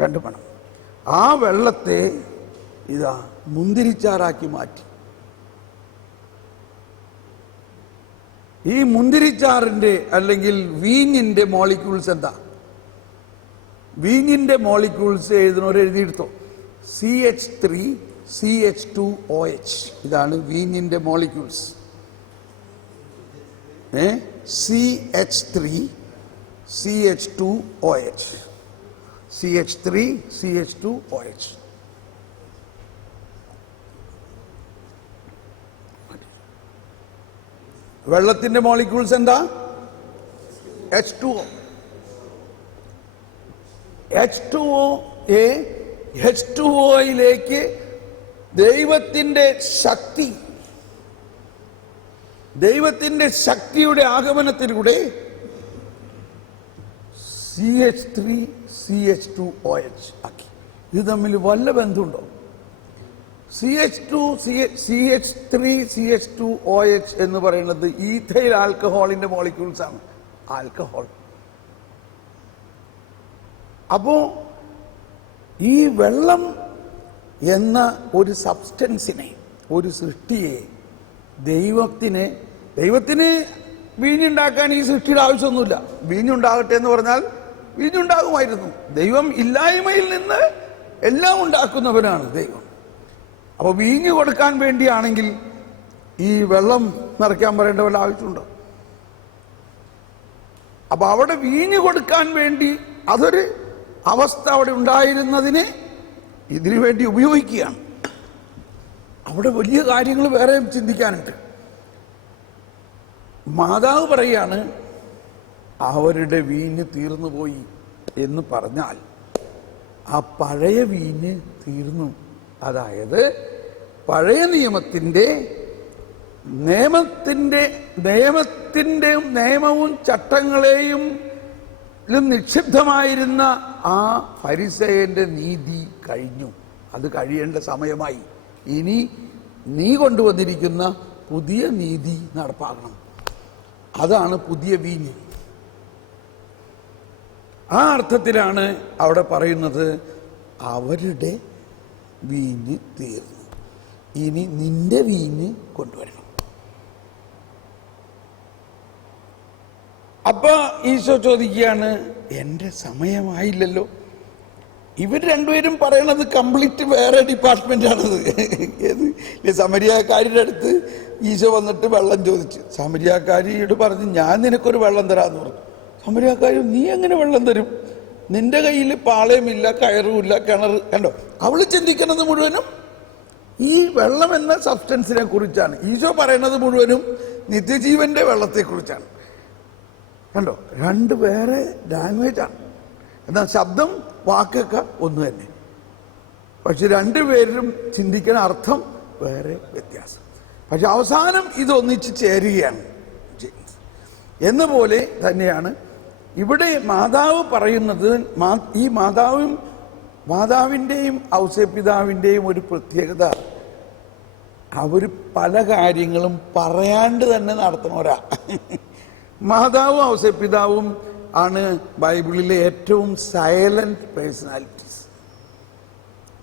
കണ്ടുപണം, ആ വെള്ളത്തെ ഇതാ മുന്തിരിച്ചാറാക്കി മാറ്റി. ഈ മുന്തിരിച്ചാറിൻ്റെ അല്ലെങ്കിൽ വീഞ്ഞിൻ്റെ മോളിക്യൂൾസ് എന്താ? വീഞ്ഞിൻ്റെ മോളിക്യൂൾസ് എഴുതിയെടുത്തോ. CH3CH2OH. ഇതാണ് വീഞ്ഞിൻ്റെ മോളിക്യൂൾസ്. CH3CH2OH. CH3CH2OH. വെള്ളത്തിൻ്റെ മോളിക്യൂൾസ് എന്താ? H2O. H2Oയിലേക്ക് ദൈവത്തിൻ്റെ ശക്തിയുടെ ആഗമനത്തിലൂടെ CH3CH2OH ആക്കി. ഇത് തമ്മിൽ വല്ല ബന്ധമുണ്ടോ? CH3CH2OH എന്ന് പറയുന്നത് ഈഥൈൽ ആൽക്കഹോളിൻ്റെ മോളിക്യൂൾസ് ആണ്. ആൽക്കഹോൾ. അപ്പോൾ ഈ വെള്ളം എന്ന ഒരു സബ്സ്റ്റൻസിനെ, ഒരു സൃഷ്ടിയെ ദൈവത്തിന് വീഞ്ഞുണ്ടാക്കാൻ ഈ സൃഷ്ടിയുടെ ആവശ്യമൊന്നുമില്ല. വീഞ്ഞുണ്ടാകട്ടെ എന്ന് പറഞ്ഞാൽ വീഞ്ഞുണ്ടാകുമായിരുന്നു. ദൈവം ഇല്ലായ്മയിൽ നിന്ന് എല്ലാം ഉണ്ടാക്കുന്നവനാണ് ദൈവം. അപ്പോൾ വീഞ്ഞ് കൊടുക്കാൻ വേണ്ടിയാണെങ്കിൽ ഈ വെള്ളം നിറയ്ക്കാൻ പറയേണ്ട വല്ല ആവശ്യമുണ്ടോ? അപ്പൊ അവിടെ വീഞ്ഞ് കൊടുക്കാൻ വേണ്ടി അതൊരു അവസ്ഥ അവിടെ ഉണ്ടായിരുന്നതിനെ ഇതിനു വേണ്ടി ഉപയോഗിക്കുകയാണ്. അവിടെ വലിയ കാര്യങ്ങൾ വേറെ ചിന്തിക്കാനുണ്ട്. മാതാവ് പറയാണ് അവരുടെ വീഞ്ഞ് തീർന്നു പോയി എന്ന് പറഞ്ഞാൽ ആ പഴയ വീഞ്ഞ് തീർന്നു. അതായത് പഴയ നിയമവും ചട്ടങ്ങളെയും നിക്ഷിപ്തമായിരുന്ന ആ ഫരിസേയന്റെ നീതി കഴിഞ്ഞു. അത് കഴിയേണ്ട സമയമായി. ഇനി നീ കൊണ്ടുവന്നിരിക്കുന്ന പുതിയ നീതി നടപ്പാക്കണം. അതാണ് പുതിയ വീഞ്ഞ്. ആ അർത്ഥത്തിലാണ് അവിടെ പറയുന്നത് അവരുടെ വീഞ്ഞ് തീർന്നു, ഇനി നിന്റെ വീഞ്ഞ് കൊണ്ടുവരണം. അപ്പൊ ഈശോ ചോദിക്കുകയാണ്, എൻ്റെ സമയമായില്ലല്ലോ. ഇവർ രണ്ടുപേരും പറയണത് കംപ്ലീറ്റ് വേറെ ഡിപ്പാർട്ട്മെന്റാണത്. ഏത് സമരിയാക്കാരിയുടെ അടുത്ത് ഈശോ വന്നിട്ട് വെള്ളം ചോദിച്ചു. സമരിയാക്കാരിയോട് പറഞ്ഞു, ഞാൻ നിനക്കൊരു വെള്ളം തരാമെന്ന് പറഞ്ഞു. സമരിയാക്കാരി, നീ എങ്ങനെ വെള്ളം തരും? നിന്റെ കയ്യിൽ പാളയമില്ല, കയറുമില്ല, കിണർ. കണ്ടോ, അവള് ചിന്തിക്കുന്നത് മുഴുവനും ഈ വെള്ളം എന്ന സബ്സ്റ്റൻസിനെ കുറിച്ചാണ്. ഈശോ പറയുന്നത് മുഴുവനും നിത്യജീവന്റെ വെള്ളത്തെക്കുറിച്ചാണ്. കണ്ടോ, രണ്ട് വേറെ ലാംഗ്വേജാണ്. എന്നാൽ ശബ്ദം വാക്കൊക്കെ ഒന്ന് തന്നെ, പക്ഷെ രണ്ടുപേരും ചിന്തിക്കുന്ന അർത്ഥം വേറെ വ്യത്യാസം. പക്ഷെ അവസാനം ഇതൊന്നിച്ച് ചേരുകയാണ്. എന്ന പോലെ തന്നെയാണ് ഇവിടെ മാതാവ് പറയുന്നത്. ഈ മാതാവിൻ്റെയും ഔസേപ്പിതാവിൻ്റെയും ഒരു പ്രത്യേകത, അവർ പല കാര്യങ്ങളും പറയാണ്ട് തന്നെ നടത്തുന്നവരാ. മാതാവും ഔസേപ്പിതാവും ആണ് ബൈബിളിലെ ഏറ്റവും സൈലന്റ് പേഴ്സണാലിറ്റീസ്.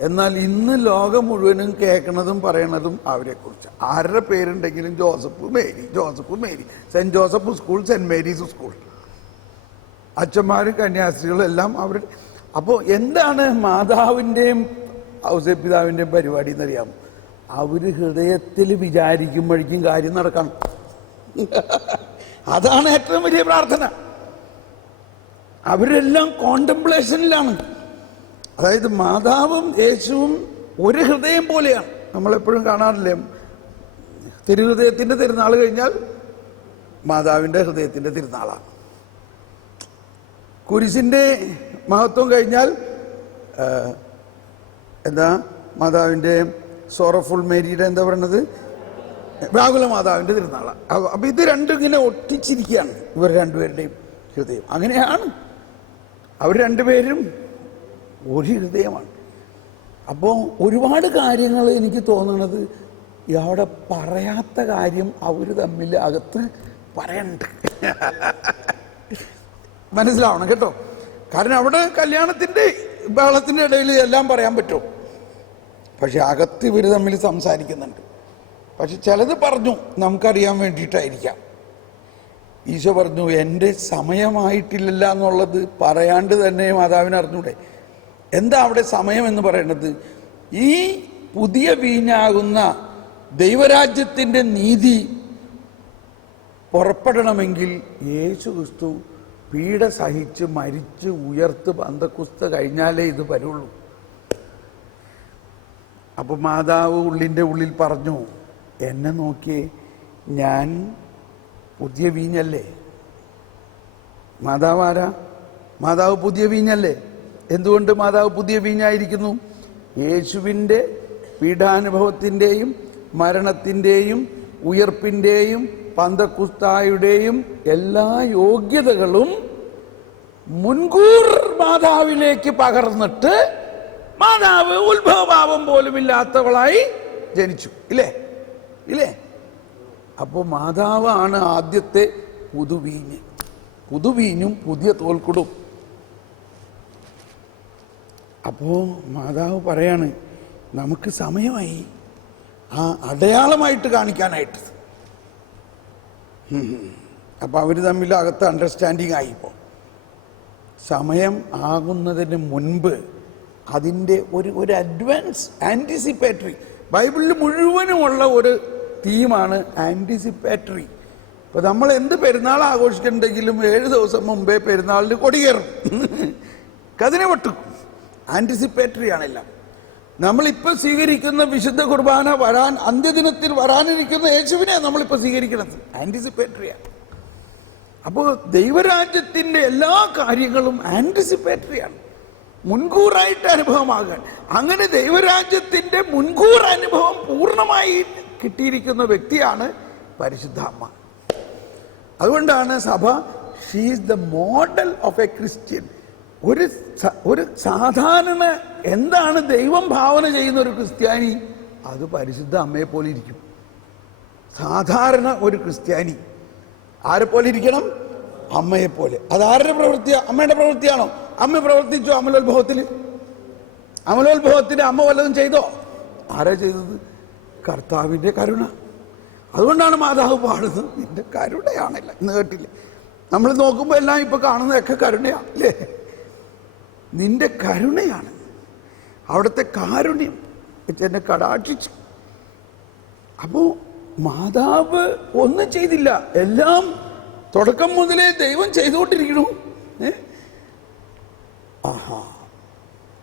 എന്നാൽ ഇന്ന് ലോകം മുഴുവനും കേൾക്കുന്നതും പറയണതും അവരെക്കുറിച്ച്. ആരുടെ പേരുണ്ടെങ്കിലും Joseph Mary, Saint Joseph school, Saint Mary's school, അച്ഛന്മാരും കന്യാസ്ത്രീകളും എല്ലാം അവർ. അപ്പോൾ എന്താണ് മാതാവിൻ്റെയും ഔസേപ്പിതാവിൻ്റെയും പരിപാടി എന്നറിയാമോ? അവർ ഹൃദയത്തിൽ വിചാരിക്കുമ്പോഴേക്കും കാര്യം നടക്കണം. അതാണ് ഏറ്റവും വലിയ പ്രാർത്ഥന. അവരെല്ലാം കോണ്ടംപ്ലേഷനിലാണ്. അതായത് മാതാവും യേശുവും ഒരു ഹൃദയം പോലെയാണ്. നമ്മളെപ്പോഴും കാണാറില്ലേ, തിരുഹൃദയത്തിൻ്റെ തിരുനാൾ കഴിഞ്ഞാൽ മാതാവിൻ്റെ ഹൃദയത്തിൻ്റെ തിരുനാളാണ്. കുരിശിൻ്റെ മഹത്വം കഴിഞ്ഞാൽ എന്താ മാതാവിൻ്റെ സോറഫുൾ മേരിയുടെ എന്താ പറയുന്നത്, വ്യാകുല മാതാവിൻ്റെ തിരുനാളാണ്. അപ്പം ഇത് രണ്ടും ഇങ്ങനെ ഒട്ടിച്ചിരിക്കുകയാണ് ഇവർ രണ്ടുപേരുടെയും ഹൃദയം. അങ്ങനെയാണ് അവർ രണ്ടുപേരും ഒരു ഹൃദയമാണ്. അപ്പോൾ ഒരുപാട് കാര്യങ്ങൾ എനിക്ക് തോന്നുന്നത് അവിടെ പറയാത്ത കാര്യം അവർ തമ്മിൽ അകത്ത് പറയണ്ട്. മനസ്സിലാവണം കേട്ടോ. കാരണം അവിടെ കല്യാണത്തിൻ്റെ ബഹളത്തിൻ്റെ ഇടയിൽ എല്ലാം പറയാൻ പറ്റും, പക്ഷെ അകത്ത് ഇവർ തമ്മിൽ സംസാരിക്കുന്നുണ്ട്. പക്ഷെ ചിലത് പറഞ്ഞു നമുക്കറിയാൻ വേണ്ടിയിട്ടായിരിക്കാം. ഈശോ പറഞ്ഞു, എൻ്റെ സമയമായിട്ടില്ല എന്നുള്ളത് പറയാണ്ട് തന്നെ മാതാവിന് അറിഞ്ഞൂടെ. എന്താ അവിടെ സമയം എന്ന് പറയുന്നത്? ഈ പുതിയ വീഞ്ഞാകുന്ന ദൈവരാജ്യത്തിൻ്റെ നീതി പുറപ്പെടണമെങ്കിൽ യേശു ക്രിസ്തു പീഡ സഹിച്ച് മരിച്ച് ഉയർത്ത് പന്തക്കുസ്ത കഴിഞ്ഞാലേ ഇത് വരുള്ളൂ. അപ്പൊ മാതാവ് ഉള്ളിൻ്റെ ഉള്ളിൽ പറഞ്ഞു, എന്നെ നോക്കിയേ, ഞാൻ പുതിയ വീഞ്ഞല്ലേ. മാതാവ് ആരാ? മാതാവ് പുതിയ വീഞ്ഞല്ലേ. എന്തുകൊണ്ട് മാതാവ് പുതിയ വീഞ്ഞായിരിക്കുന്നു? യേശുവിൻ്റെ പീഡാനുഭവത്തിൻ്റെയും മരണത്തിൻ്റെയും ഉയർപ്പിൻ്റെയും പന്തക്കുസ്തായുടെയും എല്ലാ യോഗ്യതകളും മുൻകൂർ മാതാവിലേക്ക് പകർന്നിട്ട് മാതാവ് ഉത്ഭവഭാവം പോലും ഇല്ലാത്തവളായി ജനിച്ചു. ഇല്ലേ? അപ്പോൾ മാതാവാണ് ആദ്യത്തെ പുതുവീഞ്ഞും പുതിയ തോൽക്കുടും. അപ്പോൾ മാതാവ് പറയാണ്, നമുക്ക് സമയമായി ആ അടയാളമായിട്ട് കാണിക്കാനായിട്ട്. അപ്പം അവർ തമ്മിൽ അകത്ത് അണ്ടർസ്റ്റാൻഡിങ് ആയി. ഇപ്പോൾ സമയം ആകുന്നതിന് മുൻപ് അതിൻ്റെ ഒരു അഡ്വാൻസ് ആൻറ്റിസിപ്പേറ്ററി ബൈബിളിൽ മുഴുവനുമുള്ള ഒരു തീമാണ് ആൻറ്റിസിപ്പേറ്ററി. ഇപ്പോൾ നമ്മൾ എന്ത് പെരുന്നാൾ ആഘോഷിക്കുന്നുണ്ടെങ്കിലും 7 ദിവസം മുമ്പേ പെരുന്നാളിന് കൊടിയേറും, കതിനെ വെട്ടും. ആൻറ്റിസിപ്പേറ്ററി ആണെല്ലാം. നമ്മളിപ്പോൾ സ്വീകരിക്കുന്ന വിശുദ്ധ കുർബാന അന്ത്യദിനത്തിൽ വരാനിരിക്കുന്ന യേശുവിനെ നമ്മളിപ്പോൾ സ്വീകരിക്കുന്നത് ആൻറ്റിസിപ്പേറ്ററിയാണ്. അപ്പോൾ ദൈവരാജ്യത്തിൻ്റെ എല്ലാ കാര്യങ്ങളും ആൻറ്റിസിപ്പേറ്ററിയാണ്, മുൻകൂറായിട്ട് അനുഭവമാകാൻ. അങ്ങനെ ദൈവരാജ്യത്തിൻ്റെ മുൻകൂർ അനുഭവം പൂർണ്ണമായി കിട്ടിയിരിക്കുന്ന വ്യക്തിയാണ് പരിശുദ്ധ അമ്മ. അതുകൊണ്ടാണ് സഭ she is the model of A Christian. ഒരു സാധാരണ എന്താണ് ദൈവം ഭാവന ചെയ്യുന്ന ഒരു ക്രിസ്ത്യാനി, അത് പരിശുദ്ധ അമ്മയെ പോലെ ഇരിക്കും. സാധാരണ ഒരു ക്രിസ്ത്യാനി ആരെ പോലെ ഇരിക്കണം? അമ്മയെ പോലെ. അതാരുടെ പ്രവൃത്തിയാണ്? അമ്മയുടെ പ്രവൃത്തിയാണോ? അമ്മ പ്രവർത്തിച്ചോ അമലോത്ഭവത്തിൽ? അമലോത്ഭവത്തിന് അമ്മ വല്ലതും ചെയ്തോ? ആരാ ചെയ്തത്? കർത്താവിൻ്റെ കരുണ. അതുകൊണ്ടാണ് മാതാവ് പാടുന്നത്, നിന്റെ കരുണയാണല്ല. ഇന്ന് കേട്ടില്ലേ? നമ്മൾ നോക്കുമ്പോൾ എല്ലാം ഇപ്പൊ കാണുന്നതൊക്കെ കരുണയാണ് അല്ലേ? നിന്റെ കരുണയാണ്, അവിടുത്തെ കാരുണ്യം എന്നെ കടാക്ഷിച്ചു. അപ്പോ മാതാവ് ഒന്നും ചെയ്തില്ല, എല്ലാം തുടക്കം മുതലേ ദൈവം ചെയ്തുകൊണ്ടിരിക്കണു. ആഹാ,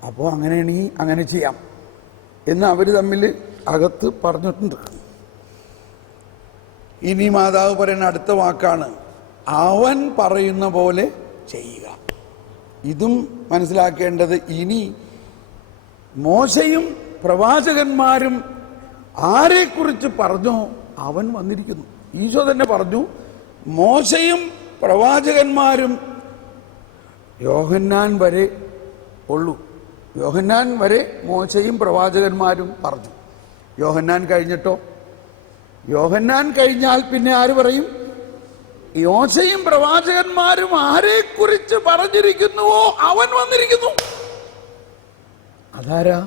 അപ്പോൾ അങ്ങനെയാണെങ്കിൽ അങ്ങനെ ചെയ്യാം എന്ന് അവർ തമ്മിൽ അകത്ത് പറഞ്ഞിട്ടുണ്ട്. ഇനി മാതാവ് പറയുന്ന അടുത്ത വാക്കാണ്, അവൻ പറയുന്ന പോലെ ചെയ്യുക. ഇതും മനസ്സിലാക്കേണ്ടത്, ഇനി മോശയും പ്രവാചകന്മാരും ആരെക്കുറിച്ച് പറഞ്ഞോ അവൻ വന്നിരിക്കുന്നു. ഈശോ തന്നെ പറഞ്ഞു, മോശയും പ്രവാചകന്മാരും യോഹന്നാൻ വരെ ഉള്ളൂ. യോഹന്നാൻ വരെ മോശയും പ്രവാചകന്മാരും പറഞ്ഞു. യോഹന്നാൻ കഴിഞ്ഞിട്ടോ? യോഹന്നാൻ കഴിഞ്ഞാൽ പിന്നെ ആര് പറയും? മോശയും പ്രവാചകന്മാരും ആരെക്കുറിച്ച് പറഞ്ഞിരിക്കുന്നുവോ അവൻ വന്നിരിക്കുന്നു. അതാരാ?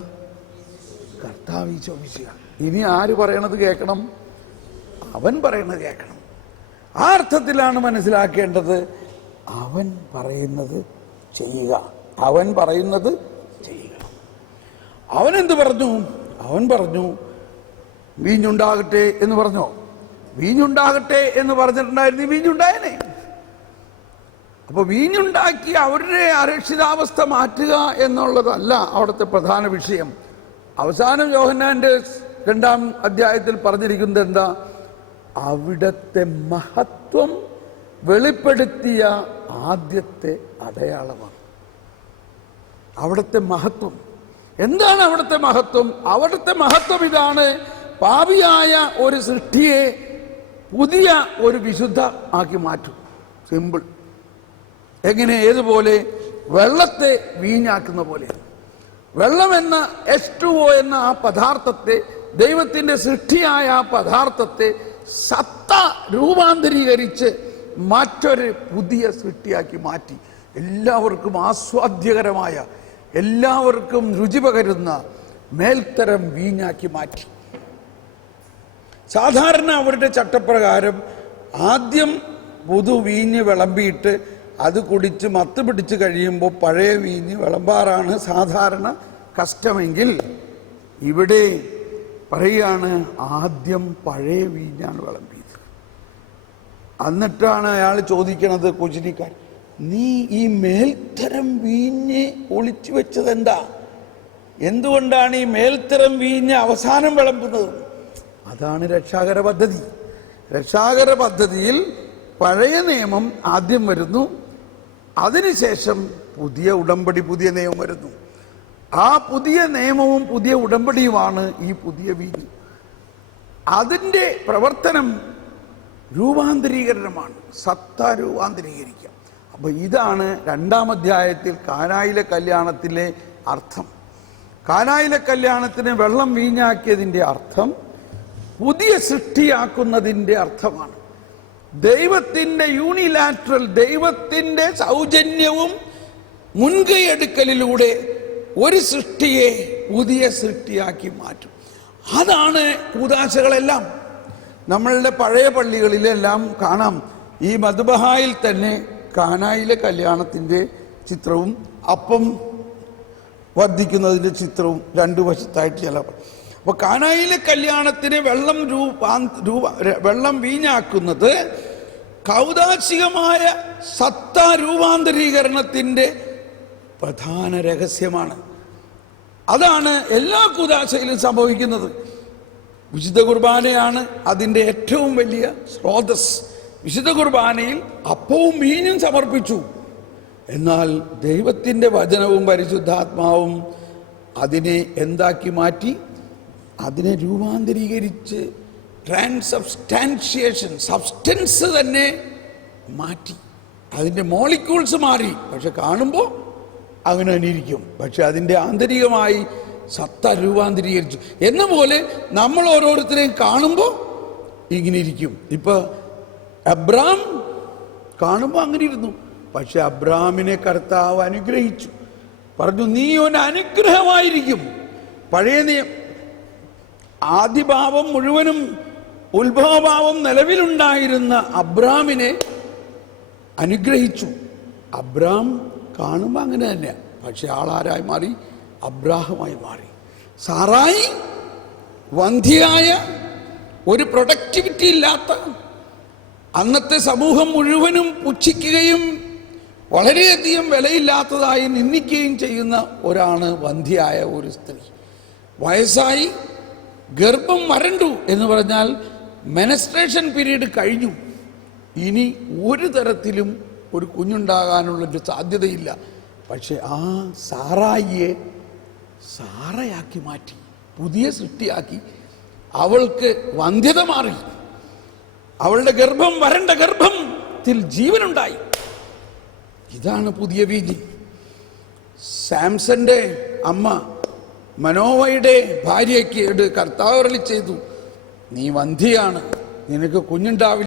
കർത്താവ് ഈശോ മിശിഹ. ഇനി ആര് പറയണത് കേൾക്കണം? അവൻ പറയണത് കേൾക്കണം. ആ അർത്ഥത്തിലാണ് മനസ്സിലാക്കേണ്ടത്, അവൻ പറയുന്നത് ചെയ്യുക. അവൻ പറയുന്നത് ചെയ്യുക. അവൻ എന്ത് പറഞ്ഞു? അവൻ പറഞ്ഞു വീഞ്ഞുണ്ടാകട്ടെ എന്ന് പറഞ്ഞോ? വീഞ്ഞുണ്ടാകട്ടെ എന്ന് പറഞ്ഞിട്ടുണ്ടായിരുന്നു, വീഞ്ഞുണ്ടായനെ. അപ്പൊ വീഞ്ഞുണ്ടാക്കി അവരുടെ അരക്ഷിതാവസ്ഥ മാറ്റുക എന്നുള്ളതല്ല അവിടുത്തെ പ്രധാന വിഷയം. അവസാനം യോഹന്നാന്റെ 2-ാം അധ്യായത്തിൽ പറഞ്ഞിരിക്കുന്നത് എന്താ? അവിടത്തെ മഹത്വം വെളിപ്പെടുത്തിയ ആദ്യത്തെ അടയാളമാണ്. അവിടുത്തെ മഹത്വം എന്താണ്? അവിടുത്തെ മഹത്വം, അവിടുത്തെ മഹത്വം ഇതാണ്, പാപിയായ ഒരു സൃഷ്ടിയെ പുതിയ ഒരു വിശുദ്ധ ആക്കി മാറ്റും. സിമ്പിൾ. എങ്ങനെ? ഏതുപോലെ? വെള്ളത്തെ വീഞ്ഞാക്കുന്ന പോലെ. വെള്ളം എന്ന H2O എന്ന ആ പദാർത്ഥത്തെ, ദൈവത്തിന്റെ സൃഷ്ടിയായ ആ പദാർത്ഥത്തെ സത്ത രൂപാന്തരീകരിച്ച് മറ്റൊരു പുതിയ സൃഷ്ടിയാക്കി മാറ്റി. എല്ലാവർക്കും ആസ്വാദ്യകരമായ, എല്ലാവർക്കും രുചി പകരുന്ന മേൽത്തരം വീഞ്ഞാക്കി മാറ്റി. സാധാരണ അവരുടെ ചട്ടപ്രകാരം ആദ്യം പുതു വീഞ്ഞ് വിളമ്പിയിട്ട് അത് കുടിച്ച് മത്ത് പിടിച്ച് കഴിയുമ്പോൾ പഴയ വീഞ്ഞ് വിളമ്പാറാണ് സാധാരണ കഷ്ടമെങ്കിൽ, ഇവിടെ പറയുകയാണ് ആദ്യം പഴയ വീഞ്ഞാണ് വിളമ്പിയത്. എന്നിട്ടാണ് അയാൾ ചോദിക്കണത്, കുജിനിക്കാരൻ, നീ ഈ മേൽത്തരം വീഞ്ഞ് ഒളിച്ചു വെച്ചത് എന്താ? എന്തുകൊണ്ടാണ് ഈ മേൽത്തരം വീഞ്ഞ് അവസാനം വിളമ്പുന്നത്? അതാണ് രക്ഷാകര പദ്ധതി. രക്ഷാകര പദ്ധതിയിൽ പഴയ നിയമം ആദ്യം വരുന്നു, അതിനുശേഷം പുതിയ ഉടമ്പടി, പുതിയ നിയമം വരുന്നു. ആ പുതിയ നിയമവും പുതിയ ഉടമ്പടിയുമാണ് ഈ പുതിയ വീഞ്ഞ്. അതിൻ്റെ പ്രവർത്തനം രൂപാന്തരീകരണമാണ്, സത്ത രൂപാന്തരീകരിക്കുക. അപ്പൊ ഇതാണ് 2-ാം അധ്യായത്തിൽ കാനായിലെ കല്യാണത്തിലെ അർത്ഥം. കാനായിലെ കല്യാണത്തിന് വെള്ളം വീഞ്ഞാക്കിയതിൻ്റെ അർത്ഥം പുതിയ സൃഷ്ടിയാക്കുന്നതിൻ്റെ അർത്ഥമാണ്. ദൈവത്തിൻ്റെ യൂണിലാറ്ററൽ, ദൈവത്തിൻ്റെ സൗജന്യവും മുൻകൈയെടുക്കലിലൂടെ ഒരു സൃഷ്ടിയെ പുതിയ സൃഷ്ടിയാക്കി മാറ്റും. അതാണ് കൂദാശകളെല്ലാം. നമ്മളുടെ പഴയ പള്ളികളിലെല്ലാം കാണാം, ഈ മദ്ബഹായിൽ തന്നെ കാനായിലെ കല്യാണത്തിൻ്റെ ചിത്രവും അപ്പം വർദ്ധിക്കുന്നതിൻ്റെ ചിത്രവും രണ്ടു വശത്തായിട്ട് ചില. അപ്പൊ കാനായിലെ കല്യാണത്തിന് വെള്ളം വീഞ്ഞാക്കുന്നത് കൗദാശികമായ സത്ത രൂപാന്തരീകരണത്തിൻ്റെ പ്രധാന രഹസ്യമാണ്. അതാണ് എല്ലാ കൂദാശയിലും സംഭവിക്കുന്നത്. വിശുദ്ധ കുർബാനയാണ് അതിൻ്റെ ഏറ്റവും വലിയ സ്രോതസ്. വിശുദ്ധ കുർബാനയിൽ അപ്പവും വീഞ്ഞും സമർപ്പിച്ചു. എന്നാൽ ദൈവത്തിൻ്റെ വചനവും പരിശുദ്ധാത്മാവും അതിനെ എന്താക്കി മാറ്റി? അതിനെ രൂപാന്തരീകരിച്ച് ട്രാൻസബ്സ്റ്റാൻഷിയേഷൻ, സബ്സ്റ്റൻസ് തന്നെ മാറ്റി. അതിൻ്റെ മോളിക്യൂൾസ് മാറി. പക്ഷെ കാണുമ്പോൾ അങ്ങനെ തന്നെ ഇരിക്കും. പക്ഷെ അതിൻ്റെ ആന്തരികമായി സത്ത രൂപാന്തരീകരിച്ചു. എന്ന പോലെ നമ്മൾ ഓരോരുത്തരെയും കാണുമ്പോൾ ഇങ്ങനെ ഇരിക്കും. ഇപ്പൊ അബ്രാം കാണുമ്പോൾ അങ്ങനെ ഇരുന്നു. പക്ഷെ അബ്രാമിനെ കർത്താവ് അനുഗ്രഹിച്ചു. പറഞ്ഞു, നീ ഒരു അനുഗ്രഹമായിരിക്കും. പഴയ ആദിഭാവം മുഴുവനും ഉത്ഭവഭാവം നിലവിലുണ്ടായിരുന്ന അബ്രാമിനെ അനുഗ്രഹിച്ചു. അബ്രാം കാണുമ്പോൾ അങ്ങനെ തന്നെയാണ്. പക്ഷെ ആളാരായി മാറി? അബ്രാഹമായി മാറി. സാറായി വന്ധ്യയായ, ഒരു പ്രൊഡക്ടിവിറ്റി ഇല്ലാത്ത, അന്നത്തെ സമൂഹം മുഴുവനും പുച്ഛിക്കുകയും വളരെയധികം വിലയില്ലാത്തതായി നിന്ദിക്കുകയും ചെയ്യുന്ന ഒരാണ് വന്ധ്യയായ ഒരു സ്ത്രീ. വയസ്സായി, ഗർഭം വരണ്ടു എന്ന് പറഞ്ഞാൽ മെനസ്ട്രേഷൻ പീരീഡ് കഴിഞ്ഞു. ഇനി ഒരു തരത്തിലും ഒരു കുഞ്ഞുണ്ടാകാനുള്ളൊരു സാധ്യതയില്ല. പക്ഷെ ആ സാറായിയെ സാറയാക്കി മാറ്റി, പുതിയ സൃഷ്ടിയാക്കി. അവൾക്ക് വന്ധ്യത മാറി. അവളുടെ ഗർഭം വരണ്ട ഗർഭത്തിൽ ജീവനുണ്ടായി. ഇതാണ് പുതിയ വീതി. സാംസന്റെ അമ്മ മനോവയുടെ ഭാര്യയ്ക്ക് കർത്താവ് അരുളി ചെയ്തു, നീ വന്ധ്യയാണ്, നിനക്ക് കുഞ്ഞുണ്ടാവില്ല.